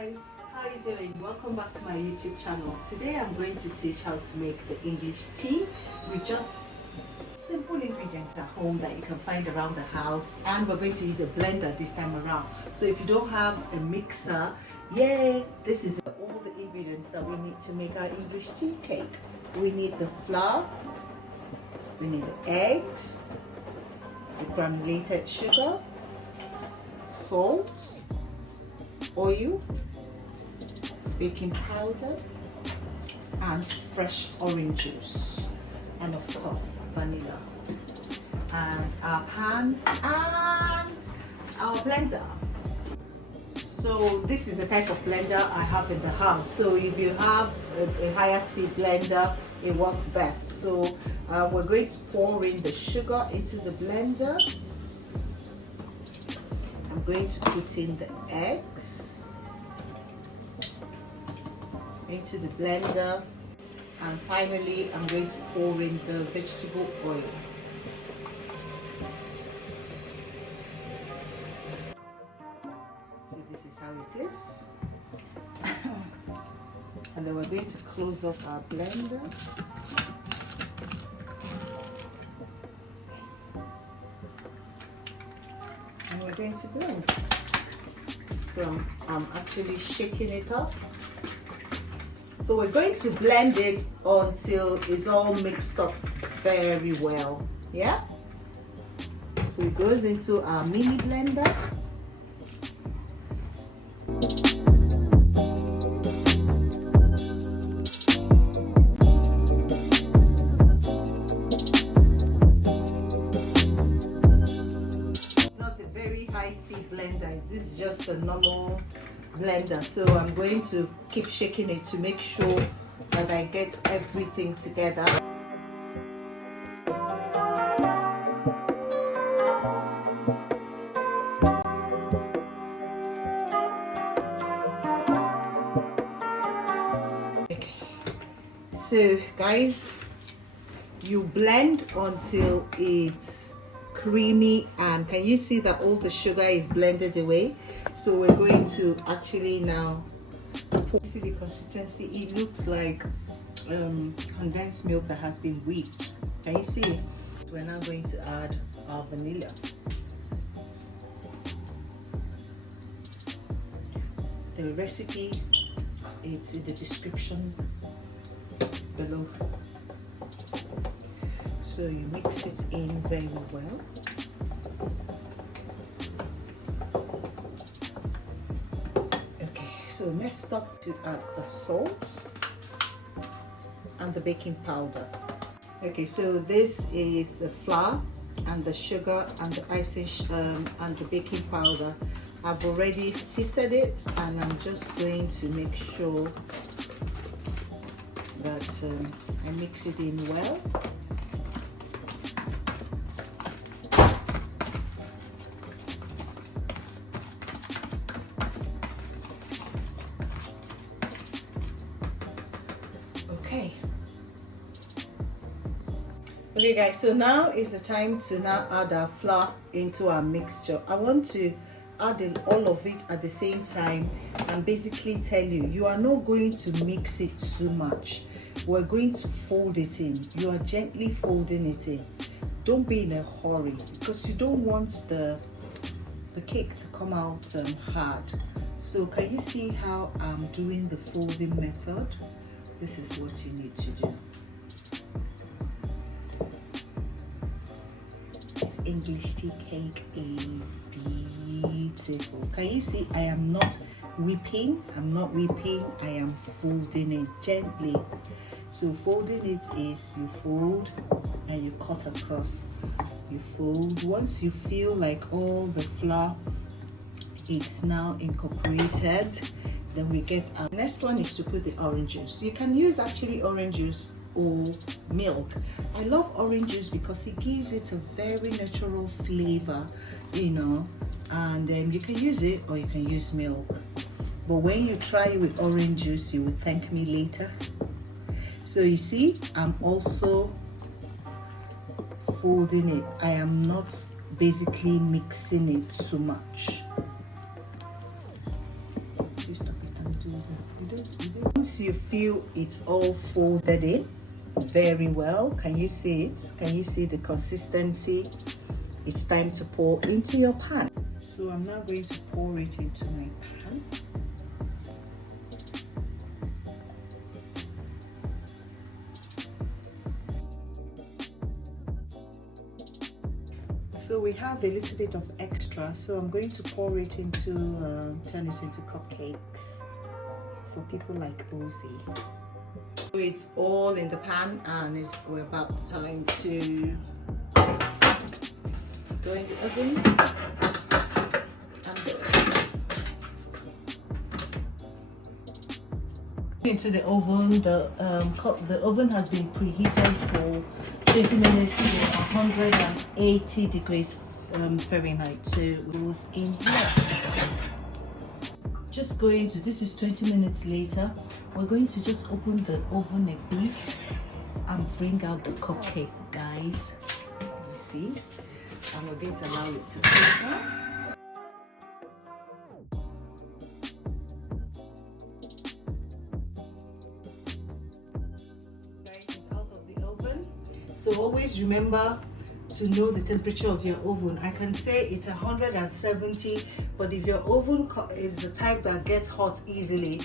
guys, how are you doing? Welcome back to my YouTube channel. Today I'm going to teach how to make the English tea with just simple ingredients at home that you can find around the house, and we're going to use a blender this time around. So if you don't have a mixer, yay, this is all the ingredients that we need to make our English tea cake. We need the flour, we need the eggs, the granulated sugar, salt, oil, baking powder, and fresh orange juice, and of course vanilla, and our pan and our blender. So this is the type of blender I have in the house. So if you have a higher speed blender, it works best. So we're going to pour in the sugar into the blender. I'm going to put in the eggs into the blender, and finally I'm going to pour in the vegetable oil. So this is how it is. And then we're going to close off our blender. And we're going to blend. So I'm actually shaking it up. So we're going to blend it until it's all mixed up very well. Yeah? So it goes into our mini blender. It's not a very high speed blender. This is just a normal blender. So I'm going to keep shaking it to make sure that I get everything together. Okay. So guys, you blend until it's creamy, and can you see that all the sugar is blended away? So we're going to actually now see the consistency. It looks like condensed milk that has been whipped. Can you see? We're now going to add our vanilla. The recipe is in the description below. So you mix it in very well. So next up to add the salt and the baking powder. Okay, so this is the flour and the sugar and the icing and the baking powder. I've already sifted it, and I'm just going to make sure that I mix it in well. Okay guys, so now is the time to now add our flour into our mixture. I want to add in all of it at the same time and basically tell you, you are not going to mix it too much. We're going to fold it in. You are gently folding it in. Don't be in a hurry, because you don't want the cake to come out hard. So can you see how I'm doing the folding method? This is what you need to do. This English tea cake is beautiful. Can you see I am not whipping? I'm not whipping. I am folding it gently. So folding it is you fold and you cut across. You fold. Once you feel like all the flour it's now incorporated, then we get our next one is to put the orange juice. You can use actually orange juice or milk. I love orange juice because it gives it a very natural flavor, you know, and you can use it or you can use milk. But when you try it with orange juice, you will thank me later. So you see, I'm also folding it. I am not basically mixing it so much. Just stop it. Once you feel it's all folded in very well, can you see it? Can you see the consistency? It's time to pour into your pan. So I'm now going to pour it into my pan. So we have a little bit of extra, so I'm going to pour it into, turn it into cupcakes for people like Ozzy. So it's all in the pan and we're about time to go in the oven. Into the oven. The oven has been preheated for 20 minutes to 180 degrees Fahrenheit. So it goes in here. Just going to, this is 20 minutes later. We're going to just open the oven a bit and bring out the cupcake, guys. You see, and we're going to allow it to cool down. So always remember to know the temperature of your oven. I can say it's 170, but if your oven is the type that gets hot easily,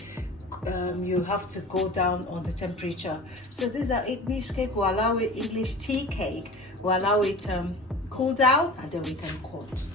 you have to go down on the temperature. So these are English cake. We'll allow it, English tea cake. We'll allow it cool down and then we can cut.